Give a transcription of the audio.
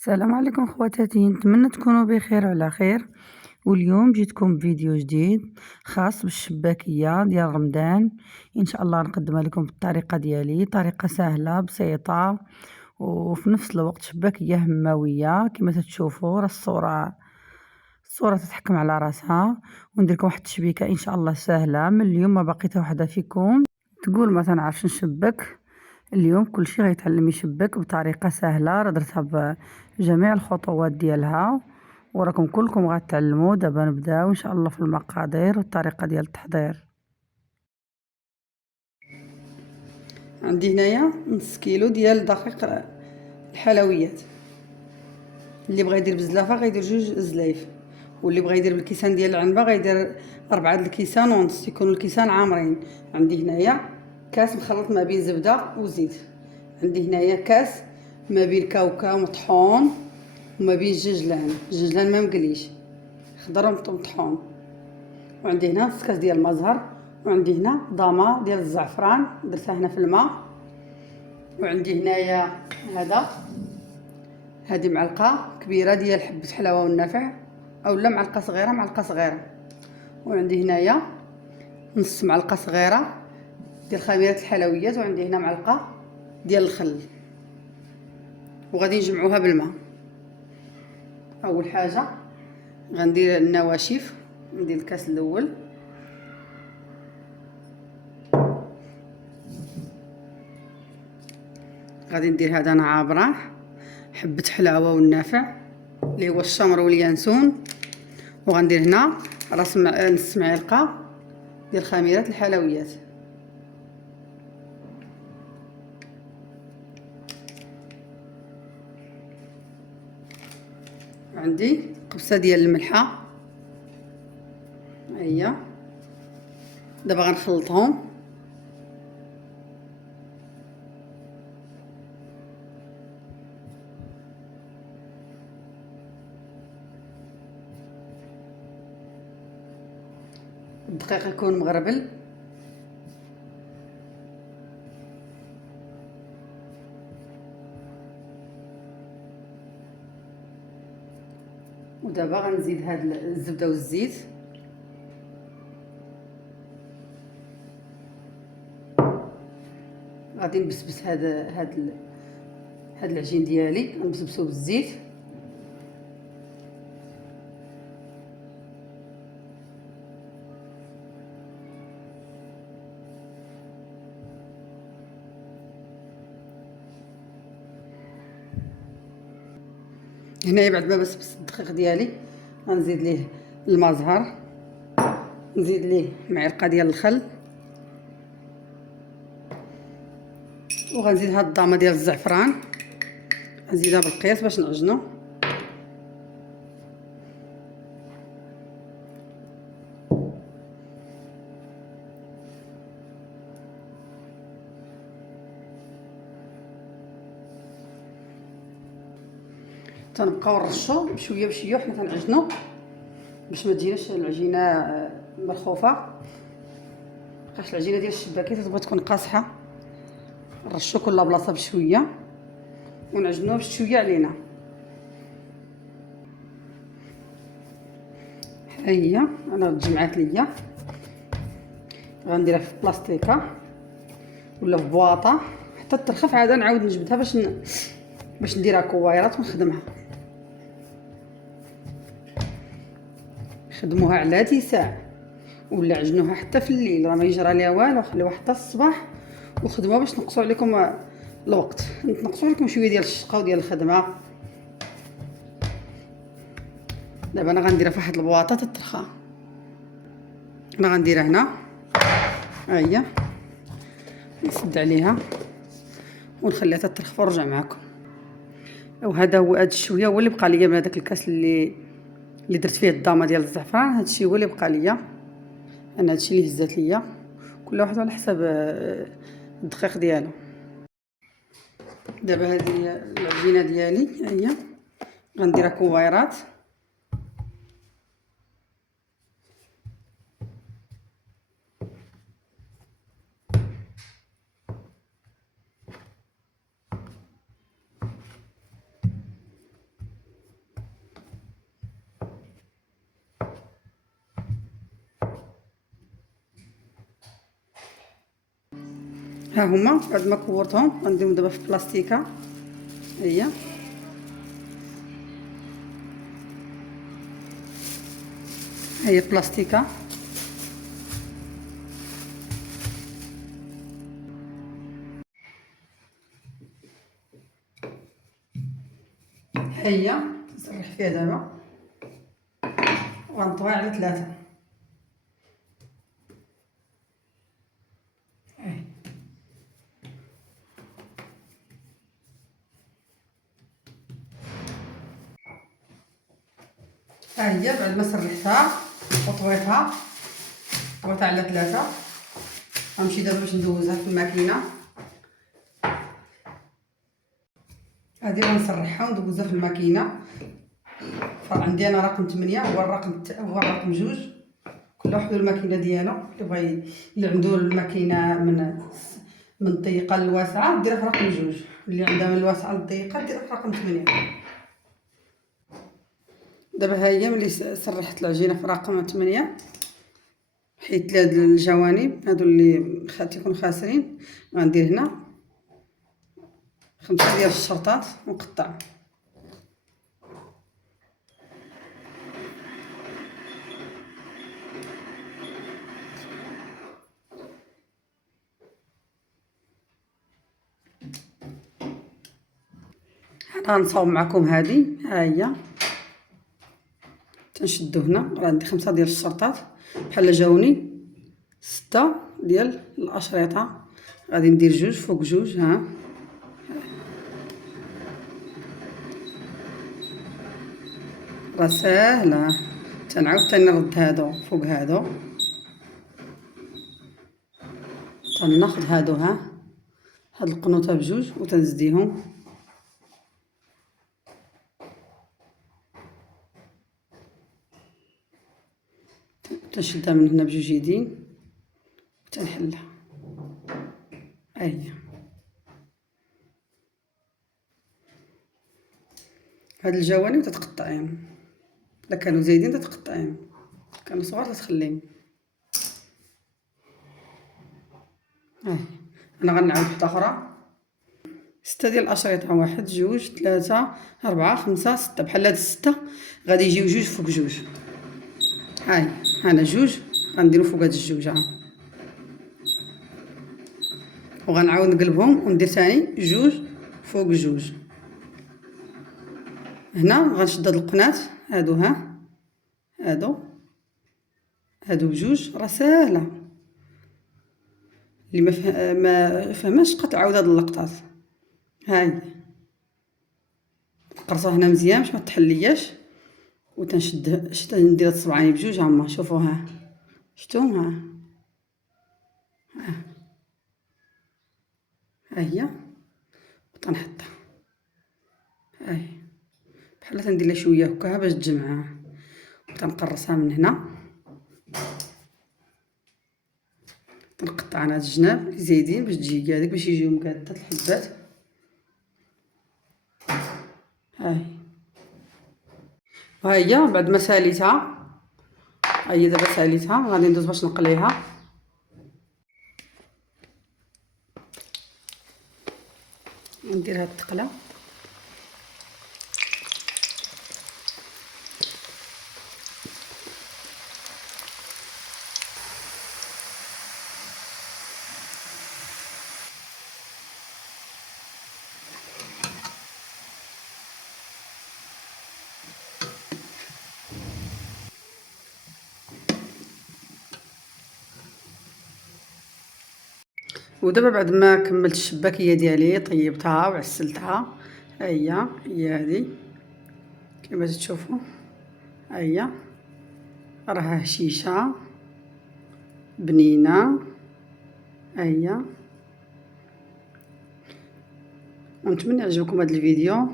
السلام عليكم خواتاتي، نتمنى تكونوا بخير وعلى خير. واليوم جيتكم بفيديو جديد خاص بالشباكية ديال رمضان. ان شاء الله نقدمها لكم بالطريقة ديالي، طريقة سهلة بسيطة وفي نفس الوقت شباكية هماوية كما تتشوفوا. راه الصورة تتحكم على راسها. وندير لكم واحد التشبيكة ان شاء الله سهلة. من اليوم ما بقيت وحدة فيكم تقول ما تنعرفش نشبك، اليوم كل شيء غيتعلم يشبك بطريقة سهلة. راه درتها بجميع الخطوات ديالها وراكم كلكم غتعلموا. دابا نبداو ان شاء الله في المقادير والطريقة ديال التحضير. عندي هنايا نص كيلو ديال دقيق الحلويات. اللي بغى يدير بزلافه غيدير 2 زلايف، واللي بغى يدير بالكيسان ديال العنبه غيدير 4 الكيسان ونص، يكونوا الكيسان عامرين. عندي هنايا كاس مخلط ما بين زبده وزيت. عندي هنايا كاس ما بين كاوكاو مطحون وما بين الججلان ما مقليش خضر مطحون. وعندي هنا نص كاس ديال المزهر، وعندي هنا ضامه ديال الزعفران درتها هنا في الماء. وعندي هنايا هذه معلقه كبيره ديال حبه حلاوه والنافع، اولا معلقه صغيره. وعندي هنايا نص معلقه صغيره ديال خميره الحلويات، وعندي هنا معلقه ديال الخل. وغادي نجمعوها بالماء. اول حاجه غندير النواشف، ندير الكاس الاول، غادي ندير هذا نعابره حبه حلاوه والنافع اللي هو الشمر واليانسون. وغندير هنا نص معلقه ديال خميره الحلويات. عندي قبصه ديال الملحه هي. دابا غنخلطهم. الدقيق يكون مغربل. ودابا غنزيد هاد الزبده والزيت. غادي نبسبس هاد العجين ديالي، غنبسبسو بالزيت. هنايا بعد ما بسبس الدقيق ديالي غنزيد ليه الماء زهر، نزيد ليه معلقه ديال الخل، وغنزيد هاد الضامه ديال الزعفران، غنزيدها بالقياس باش نعجنو. تنبقاو نرشو بشويه بشويه حنا تنعجنو باش ما تجيناش العجينه مرخوفه. بقاش العجينه ديال الشباكي تبغي تكون قاصحه. نرشو كل بلاصه بشويه ونعجنوها بشويه علينا. ها هي انا تجمعات ليا. غنديرها في بلاستيكه ولا في بواطه حتى ترخف، عاد نعاود نجبدها باش نديرها كويرات ونخدمها. خدموها على 3 ساعات ولا عجنوها حتى في الليل، راه ما يجرى ليها والو. خليوها حتى الصباح وخدموها باش نقصوا عليكم الوقت، نقصوا عليكم شويه ديال الشقه وديال الخدمه. دابا انا غنديرها في واحد البواطه تترخى. انا غنديرها هنا، ها هي، نسد عليها ونخليها تترخى ونرجع معكم. وهذا هو، هاد الشويه هو اللي بقى ليا من هذاك الكاس اللي درت فيه الضامه ديال الزعفران. هاد الشيء هو اللي بقى ليا. انا هادشي اللي هزات ليا، كل واحد على حسب الدقيق ديالو. دابا هذه العجينه ديالي ها هي، غنديرها كويرات. ها هما بعد ما كورتهم غنديرهم دابا في بلاستيكه. هي بلاستيكه. هي نسرح فيها دابا وغنطوي على 3. ها هي بعد ما سرحتها وطويتها على 3 غنمشي دابا باش ندوزها في الماكينه. هادي غنسرحها وندوزها في الماكينه. عندي انا رقم 8 هو الرقم 2. كل واحد الماكينه ديالو. اللي عنده الماكينه من الضيقه للواسعه ديرها في رقم 2، اللي عندها من الواسعه للضيقه ديرها في رقم 8. دابا ها هي ملي سرحت العجينه في رقم 8 حيت هاد الجوانب هادو اللي تيكونوا خاسرين غندير هنا 5 ديال الشرطات ونقطع. غنصاوب معكم هذه. ها هي تنشدو هنا راه عندي 5 ديال الشرطات بحال جاوني 6 ديال الاشرطه. غادي ندير 2 فوق 2. ها راه ساهله. تنعاود نرد هادو فوق هادو تناخذ هادو. هاد القنوطه بجوج وتنزديهم تنشدها من هنا بجوج يدين وتنحلها. هي هاد الجوانب تتقطعيهم، الا كانوا زايدين تتقطعيهم، كانوا صغار تتخليهم. انا غنعاود وحده اخرى 6 ديال الاشرطه. 1 2 3 4 5 6 بحال هاد 6 غادي يجيو 2 فوق 2. هاي انا 2 غنديرو فوق هاد 2 وغنعاود نقلبهم وندير ثاني 2 فوق 2. هنا غنشد هاد القنات هادو. هادو بجوج. راه ساهله. اللي ما فهماش تبقى تعاود هاد اللقطات. هاي نقرصها هنا مزيان باش ما تحلياش وتنشد ندير الصبعين بجوج. هما شوفوا. شفتوا. ها هي وتنحطها. بحال تندير لها شويه هكا باش تجمع وتنقرصها من هنا. تنقطع انا هاد الجناب اللي زايدين باش تجي كاع باش يجيو مقاده الحبات. ها هي بعد ما ساليتها. هي دابا ساليتها غادي ندوز باش نقليها. ندير هاد التقله. ودابا بعد ما كملت الشباكيه ديالي طيبتها وعسلتها. هي هذه كما تشوفوا. هي راها هشيشه بنينه. هي ونتمنى يعجبكم هذا الفيديو.